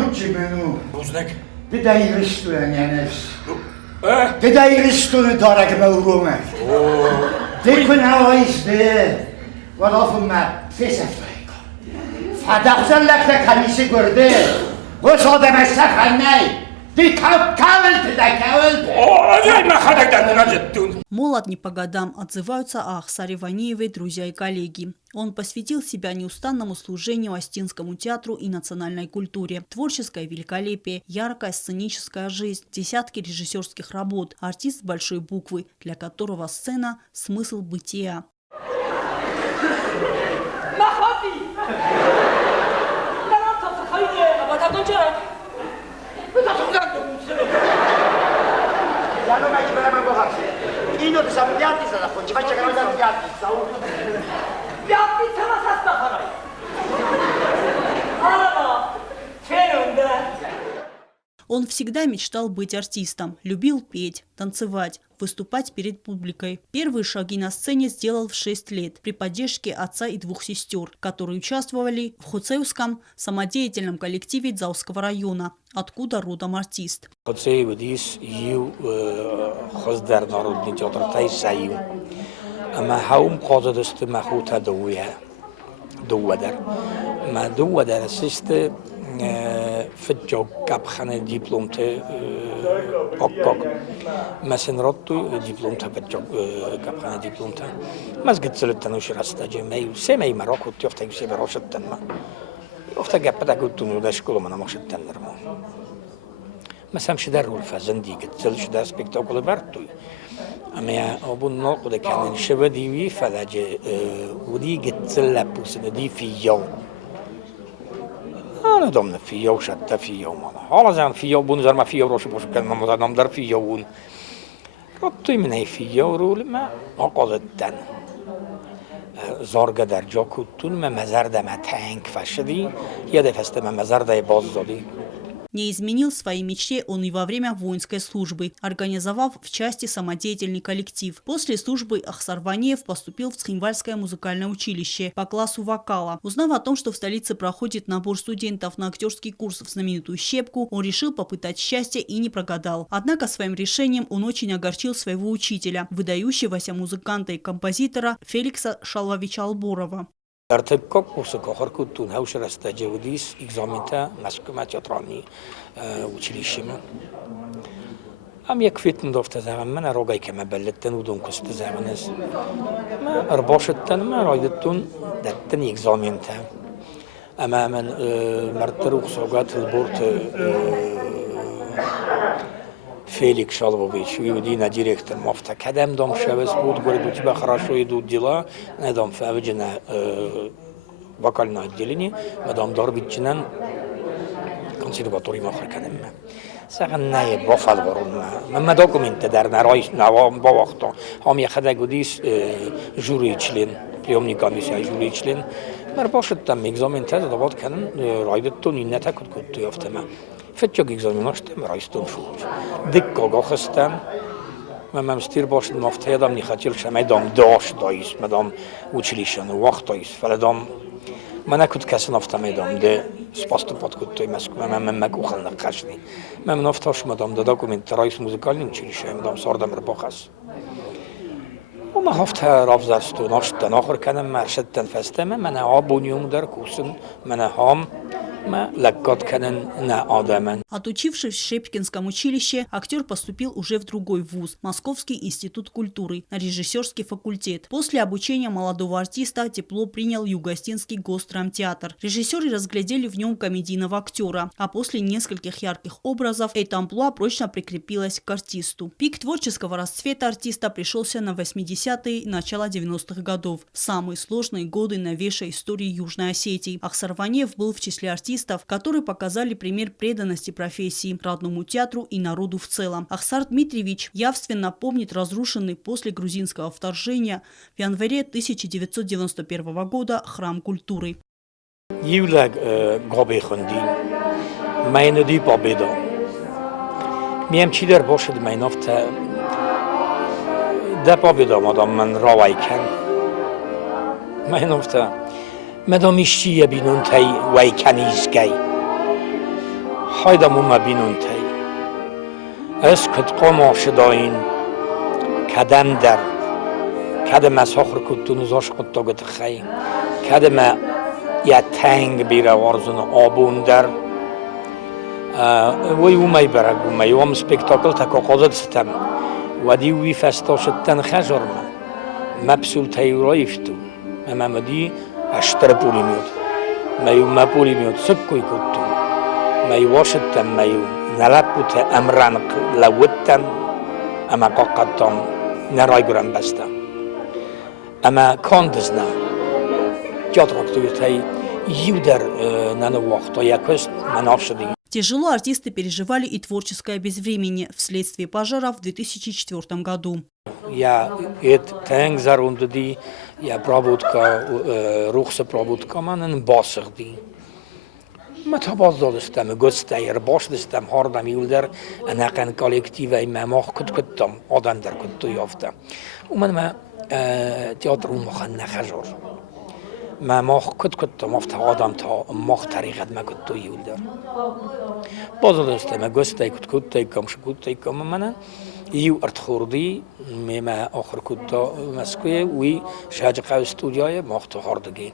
Ojcze menu. Róznek? Wydaj ryszturę, nienes. Wydaj ryszturę, dorek małrumek. Ty kunałeś, ty. Wadafun ma fesefrego. Fadafzan lakta kanisi gördü. O sodemezse kannay. Ты кавел, ты да кавел. Молод не по годам, отзываются о Ахсаре Ванеевой друзья и коллеги. Он посвятил себя неустанному служению Остинскому театру и национальной культуре. Творческое великолепие, яркая сценическая жизнь, десятки режиссерских работ, артист с большой буквы, для которого сцена – смысл бытия. Он всегда мечтал быть артистом, любил петь, танцевать, выступать перед публикой. Первые шаги на сцене сделал в 6 лет при поддержке отца и 2 сестер, которые участвовали в Хоцеевском самодеятельном коллективе Дзауского района, откуда родом артист. فجأة كابخانة دبلومته أوكك مثلا رتو دبلومته فجأة كابخانة دبلومته مسجد سلطان وشراسته جمعي سمعي مراكو تيفته يسيب راشدتن ما يفته جبته قلت إنه ده شكله ما نمشتن نرمو مثلا شدار رول فزندي قد سلش ده سبيكتاكل برتوي أما أبون ناقد كان شبدي وي فلاجة ودي قد سلبوس ندي في يوم أنا دمنا في يوم شتى في يوم أنا زين في يوم بون زرما في يوم روش بوش كان ما زادنا مدر في يوم ربطي من هي في يوم رول ما أقصدتن زارگ در جا کتون ما مزار دم تانک فشدی یا دفست ما مزار دای باز زدی. Не изменил своей мечте он и во время воинской службы, организовав в части самодеятельный коллектив. После службы Ахсар Ванеев поступил в Цхинвальское музыкальное училище по классу вокала. Узнав о том, что в столице проходит набор студентов на актерский курс в знаменитую «Щепку», он решил попытать счастье и не прогадал. Однако своим решением он очень огорчил своего учителя, выдающегося музыканта и композитора Феликса Шалвовича Алборова. ارتباط کورس کار کردن هاوش راسته جودیس اگزامینته مسکومه تئاترانی училищем. یک فیتن دفته زمان من راگای که من بلدتن و دون کست زمانش من ارباشتن من رایدتون دتن اگزامینته اما من مرتروخ سوقات البورت Феликс Шалвович, юдина директор мофта. Кадам дом шевес будет, говорит, у тебя хорошо идут дела, на дом фавиджина вокальное отделение, на дом дорбитчинан консерваторий махарканем. سخنای بافل ورون من دکومنت در نرایش نوام با وقتا هم یه خدا گودیس جوری چلین پیامنی کمیسیون جوری چلین مر باشد تام اگزامین تازه داد کنن رایدتون این نتاکد کد توی افتما فتچه اگزامیناشتم رایستون شد دکا گاخستم من مستیر باشد مفته دام نیخاتیل شما دام داشت دایس مدام училищен وقت دایس فلدام من اكيد كاسن افتم دام ده спаступат كنت مسكو من مكوخن نقاشني من نفتاش مدام ده داكومنت رئيس موزيكالي училище مدام ساردم رباخس وما هفت رافزرستو ناشت ناخر كان مرشدتن فستم من ابونيوم در كوسن من هام ما لقد كان آدمن. Отучившись в Щепкинском училище, актер поступил уже в другой вуз – Московский институт культуры, на режиссерский факультет. После обучения молодого артиста тепло принял Юго-Остинский госдрамтеатр. Режиссеры разглядели в нем комедийного актера, а после нескольких ярких образов это амплуа прочно прикрепилось к артисту. Пик творческого расцвета артиста пришелся на 80-е и начало 90-х годов. Самые сложные годы новейшей истории Южной Осетии. Ахсар Ванеев был в числе артистов, которые показали пример преданности профессии, родному театру и народу в целом. Ахсар Дмитриевич явственно помнит разрушенный после грузинского вторжения в январе 1991 года храм культуры. Юлаг габе хундин, майну ди победа. Мием чидер бошед майнофта, да победа мадам мен равайкен. Майнофта. مدام اشتی بینون تای وای کنیزگی هایدا موما بینون تی از کت قوم شداین کدم در کدم سخر کتون زاش کتا گت خی کدم یا تنگ بیره وارزون آبون در وی اومی برگ اومی وام سپیکتاکل تکا قاضد ستم و دی وی فستاشتن خجر ما بسول تیورایی فتو ما دی اشتر پولی میاد مایو ما پولی میاد سکوی کتو مایو واشتن مایو نلپوت امران لوتن اما قاقتان نرای گرم بستم اما کاندزنا جات رکتوی تی یودر نانو وقتا یکست مناف شدیم. Тяжело артисты переживали и творческое безвременье вследствие пожара в 2004 году. Я тенг зарундди, я пробудка, рухса пробудка, манен басырди. متابعات داشتم گستایر باش داشتم هردم یولدر نقن کالکتیوی مماخ کتم آدم در کتو یافتم ومن ما تئاتر مخن نخجر مماخ کتم افت آدم تا مخ طریقت ما کتو یولدر باز داشتم گستای کتای کم شکوتای کم من یو ارت خوردی مما آخر کتا مسکوی وی شاج قو استودیای مخت هردگی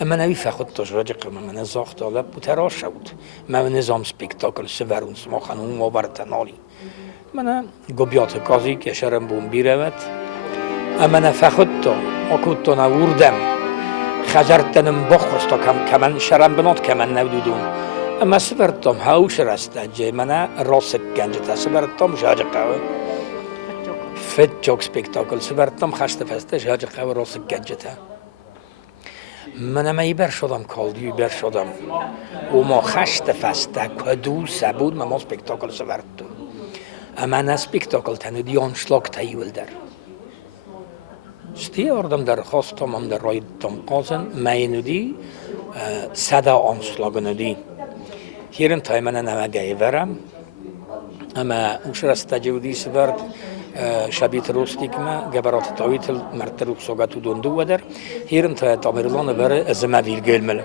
اما نوی فخود تجربه قم من زاخت آلب بتراش شد من نظام سپیکتاکل سوارون سما خانم ما برتنالی من گویات کازی که شرم بوم بیرود اما نفخود تا آکود تا نوردم خجرتنم بخورست کمن شرم بنات کمن نودودم اما سوارتم هاوش رسته جه من راست گنج تسوارتم شاج قو فتجوک سپیکتاکل سوارتم خشت فسته شاج قو راست گنج تا من ما یبر شدم کالدی یبر شدم و ما خشت فسته کدو سبود ما سپیکتاکل سوارد اما نه سپیکتاکل تنو دیان شلاک تایول در ستی آردم در خواستم هم در رای تام قازن مینودی صدا آنسلاگ ندی هیرن تای من نمگه ورم اما اوش رسته جودی سوارد شبیه روستی که ما گبرات تاویت مرتب سوگاتو دوندو ودر هیرن تا تامرلان بره زما ویلگلمل.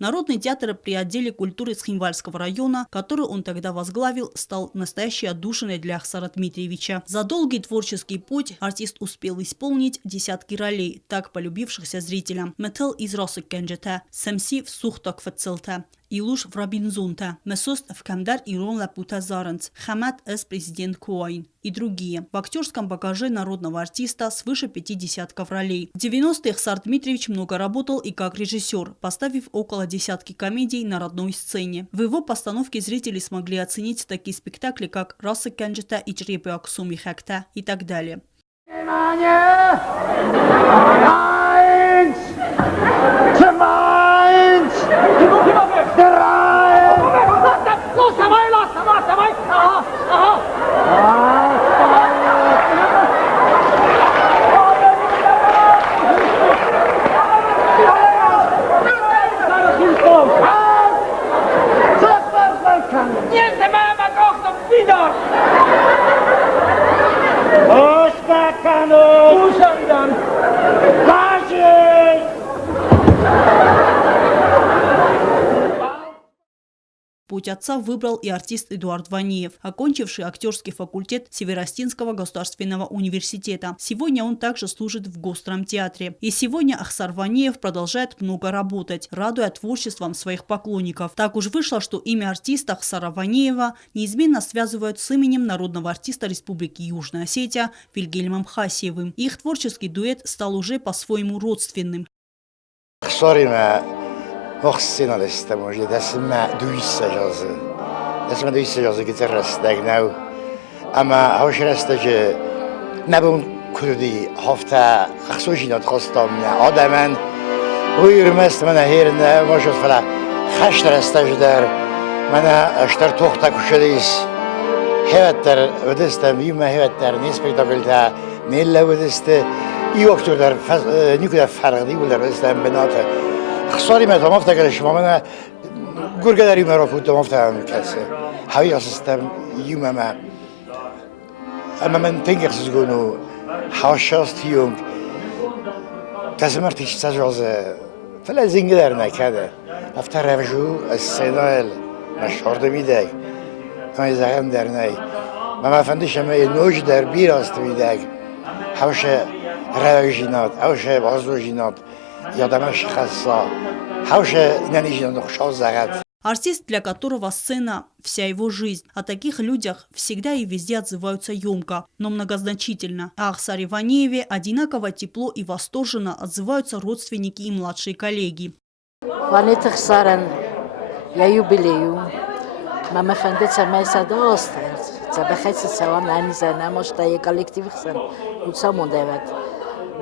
Народный театр при отделе культуры Схимвальского района, который он тогда возглавил, стал настоящей отдушиной для Ахсара Дмитриевича. За долгий творческий путь артист успел исполнить десятки ролей, так полюбившихся зрителям. Метел из Росык Кенджета, Сэмси в Сухток Фацилта, Илуш в Робинзунта, Месост в Камдар Ирон Лапута Заранц, Хамат С. Президент Куайн и другие. В актерском багаже народного артиста свыше 50 ролей. В 90-х Ахсар Дмитриевич много работал и как режиссер, поставив около десятки комедий на родной сцене. В его постановке зрители смогли оценить такие спектакли, как «Раса Кенджета» и «Чрепы Аксуми Хакта» и так далее. Путь отца выбрал и артист Эдуард Ванеев, окончивший актерский факультет Северостинского государственного университета. Сегодня он также служит в Госдрамтеатре. И сегодня Ахсар Ванеев продолжает много работать, радуя творчеством своих поклонников. Так уж вышло, что имя артиста Ахсара Ванеева неизменно связывают с именем народного артиста Республики Южная Осетия Вильгельмом Хасиевым. Их творческий дуэт стал уже по-своему родственным. Hoxsina listem most, de ez már dűszsegyasz. Ez már dűszsegyasz, gitarrasztek now. Ama hosraszta, hogy nebun kurdi hafta xsojinat khostam ne adamen. Uyurmast mana herne most fala khashtrastaj dar. Mana ashtar toxta kushadis. Hevetter ödestem, yuma hevetter nispektakelta nella ödeste. Yoktur dar nikudar farqi ular ödestem benata. خساری میتونم افتکرش شما من گرگه داری مرا کودم افتم کسی هایی اسستم یوم اما من تنگه سزگونو هاشاست یوم کسی مرتیش سجازه فلا زنگ در نکده افتر رفجو السینال مشهور بیدگ من زخم در نی ما فندش ما نوج در بیر است بیدگ هوش روژینات هوش بازوژینات یادمش خاصا هوش ننیجینات خشال زغط. Артист, для которого сцена – вся его жизнь. О таких людях всегда и везде отзываются емко, но многозначительно. А о Ахсаре Ванееве одинаково тепло и восторженно отзываются родственники и младшие коллеги. Ванета Ахсаран, я юбилею. Мама фандеца моя садост. Забахается саван анизана, может, я коллектив Ахсар. Вот самон дават.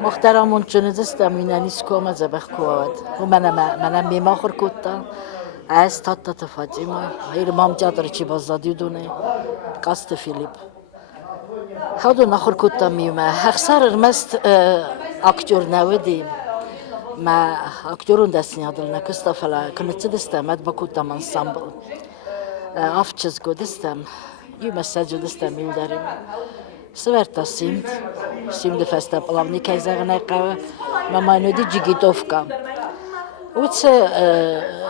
محترمون چون دستم اینانی کم زبخ کواد و منم میماخر کودتا از تا فاطمه هیر مام جادر چی بازدادی دونه کاست فیلیپ هادو نخور کودتا میومه اخسار ارمست اکتور نودی ما اکتورون دستنی آدل نکستا فلا کنت دستم اد با کودتا انسامبل افچز گو دستم یو مساجو دستم میو داریم سوارتا سیمد فستا پلافنی کایزاغنای قهوه مامانودی جیگیتوفکا وچه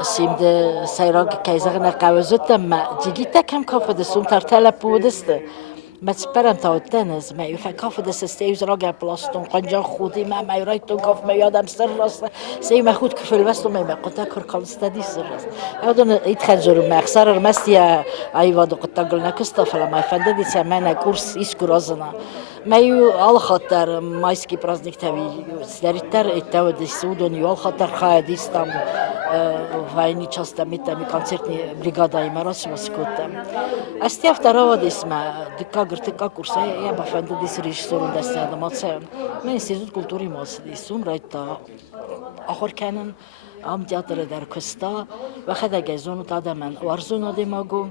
سیمد سایراگ کایزاغنای قهوه زودم ما جیگیتا کم کافه دستم ترتله پودسته ما تسپرم تاوتنز ما یوفا کافه دست استیوز راگه پلاستون قنجان خودی ما یورایتون کاف ما یادم سر راست سی ما خود کفل وستم ما قطع کر کالستادی سر راست هادون ایتخجرم ما اخسار رمستی ایوادو قطع قلنا کستافلا ما فندی سمعنا کورس ایسکورازنا ما یو آل خاطر مایسکی پرازنیک تابی سریعتر اتود سودونی آل خاطر خواهدیستم وینی چاستم میتمی کنسرتنی بریگادای مراسم اسکوتم استیف تراود اسم دکا گرتکا کورسه یا بفند دیس رژیسورون دستی آدماتسم من انستیتوت کلتوری ماسدیسم رایتا آخر کنن ام تئاتر در کستا و خدا گزون تا دمن وارزون آدماگو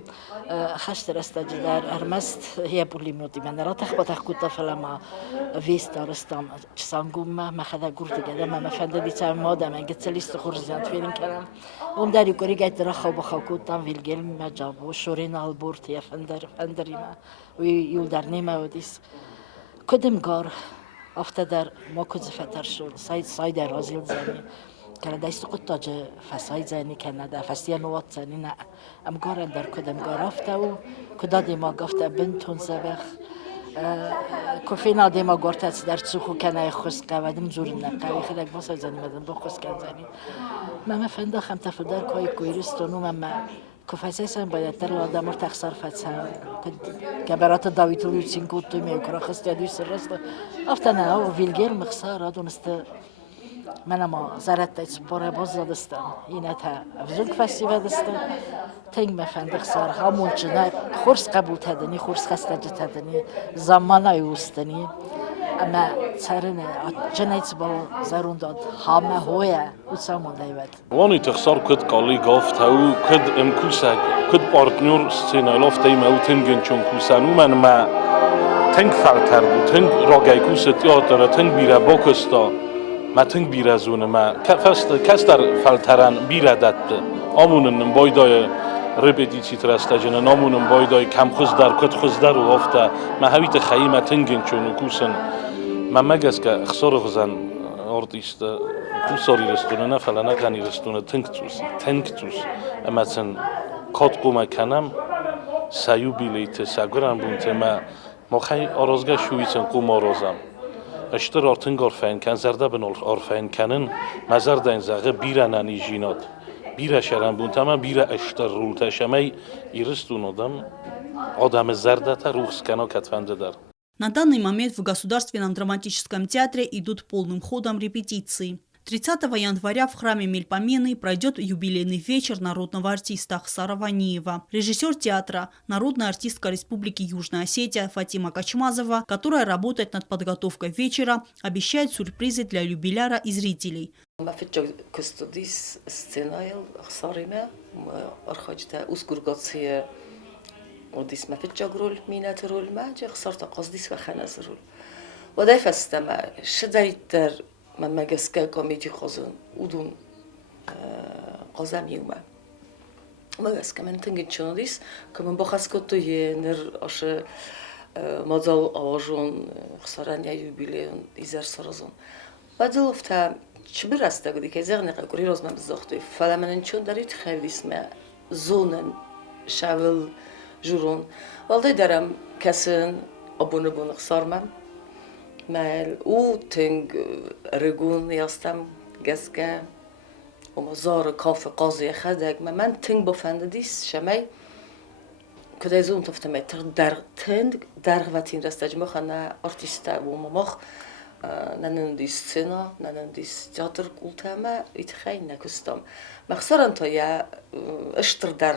خشتر استاجی در ارمست هی پولیموتی من را تخبط کوتا فلما ویست رستم چسانگوم ما خدا گرت گدم ما فند دیتم مادم اگه لیست خورزیان فیلم کردم اون داری کوری گیت را خواب خوکوتام ویلگل ما جابو شورین آلبورت یا فندری ما وی یول در نیمه ودیس کدام گار افته در ما کجفتر شد ساید رازیل زنی که دایست قطع فسای زنی کنده فسیان وات زنی نه ام گارن در کدام گار افته و کدادی ما گفته بنتون زبخ کفینا دیما گرتت در چوخو کنه خست قوادم زور نقوی خدک باس زنی مدن با خست کن زنی ما فندا خم تفردار کوی کویرستونو ما کفایسی سن باید در لادمر تخسر فتسم که برات داویتو لوچین کوتوی میکره خسته دویست راست افتنه او ویلگر مخسار آدونست من ما زرت تایس پاره باز دادستم اینه تا افزون فستیوال دستم تنگ مفند خسار همون چنای خورس قبول تدنی خورس خسته تدنی زمانای اوستنی اما سرنه جنایت با زرون داد همه هویه اوسامون دیوت وانی تخسار کد کالی گفت او کد امکوسگ کد پارتنر سینالوف تیم او تنگن چون کوسانو من ما تنگ فلتر بود تنگ راگای کوس تئاتر تنگ بیره باکستا ما تنگ بیره زونه ما کستر فلتران بیره داد آمونن بایدای رپتیتی ترستاجن نامونم بایدای کم خوز در کد خوز در و افته ما هویت خیمه تنگن چون کوسن ما مگس که خسار خزن آرتیست کوساری رستونه نه فلانه غنی رستونه تنگ توس اما سن کات قوم کنم سایو بیلیت سگران بونت ما خی آرازگاه شویتن قوم آرازم اشتر آرتنگ آرفین کن زرده بن آرفین کنن مزرده این زغه بیره نانی جینات بیره شرم بونت اما بیره اشتر رولت شمی ایرستون آدم زرده تا روخس کنا کتفنده در. На данный момент в Государственном драматическом театре идут полным ходом репетиции. 30 января в храме Мельпомены пройдет юбилейный вечер народного артиста Ахсара Ванеева. Режиссер театра, народная артистка Республики Южная Осетия Фатима Качмазова, которая работает над подготовкой вечера, обещает сюрпризы для юбиляра и зрителей. وديس ما فتجا رول مينات رول ما جا خسرت قصديس وخناز رول وداي فاستما شدريتر ما جسكا كوميدي خزن ودون قزم يوما ما جسكا من تنجد شنوديس كمان بخاس كتو ينر أش مازال آوازون خسران يا يوبيليون إزار سرزون بعدل فتا شبر است دادی که زغنی قوری روز من بزختی فلا من چون دارید خیلی اسم زونن شاول جورون والله دارم کسن abone خسارمم مال او تنگ رگون یاستم گسگه و مزار کاف قاضی خدک من تنگ بفند دیس شمی کدای زوم تفتم در تنگ در وقتی رستج مخنا آرتیستا و مخ ننندی سنا ننندی تئاتر قلتما اتخای نکستم مخسران تا یا اشتر در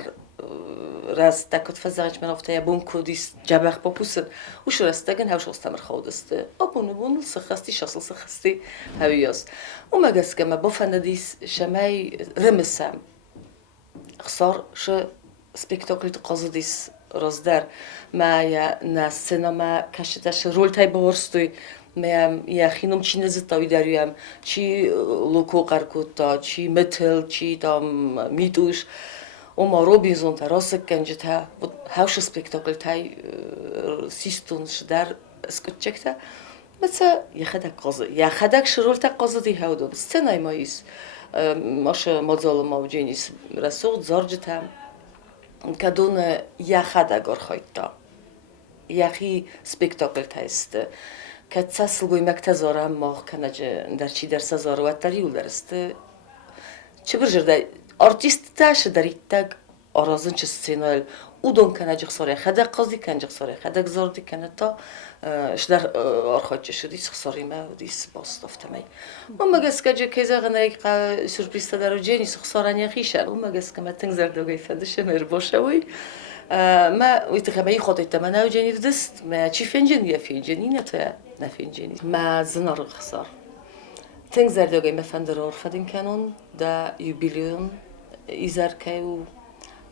راز تاکت فزایش من افتاده بون کودیس جبهه بپوسن وش راستگن هاوش استمر خودسته بون سخستی شخص سخستی هویاس و مگس که ما بفندیس شمای رمسم خسار ش سپیکتاکلی قاضدیس رازدار ما یا ناس سینما کشتش رول تای باورستوی میام یا خینم چی نزدیکی داریم چی لوکو قرکوتا چی متل چی دام میتوش ما روبینزون تراس کنجه تا هاوش سپیکتاکل تای سیستون شدار اسکوچکتا مثلا یه خدک شرول تا قاضی هودون سنای ماییس ماش مازال موجینیس رسول زارجتا کدوم یه خداگر خواهیتا یکی سپیکتاکل تایست که تسلگوی مکتزارم ما کنج در چی در سزار و تریول درست چه برجرده آرتیست تاش دارید تگ آرازن چه سینال اودون کنج خساره خدا قاضی کنج خساره خدا گذاردی کنه تا شدر آرخات چه شدی خساری ما دیس باست افتمی و مگس که کیزا غنای که سورپریز دارو جنی خسارانی خیشن و مگس که ما تنگزر دوگی فندش مر باشوی ما ويتخبي خطيت ما ناوجني دست ما تشي فنجني فنجني نه فنجني ما زنار خسار تنگزر دوگی ما فندرور فدین کنون دا یوبیلیون ایزار کیو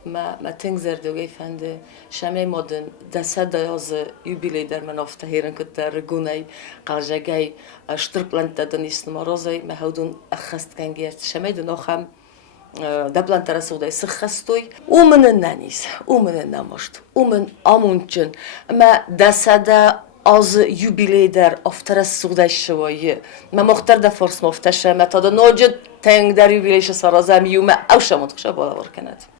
ما تنگزر دوگی فند شمی مدن دا سدایاز یوبیلی در من افته هیرن کد در گونای قلجگی شترپلنت دنیست مرازی ما هودون اخست کنگیت شمی دو نخم دبلان ترسوده سخستوی اومن نانیس اومن نامشت اومن آمونچن ما دسته از یوبیلی در افترس سوده شویه ما مختار در فرس مفتشه ما تا نوجد تنگ در یوبیلیش سرازم یوم اوش منتخش بالا ور کند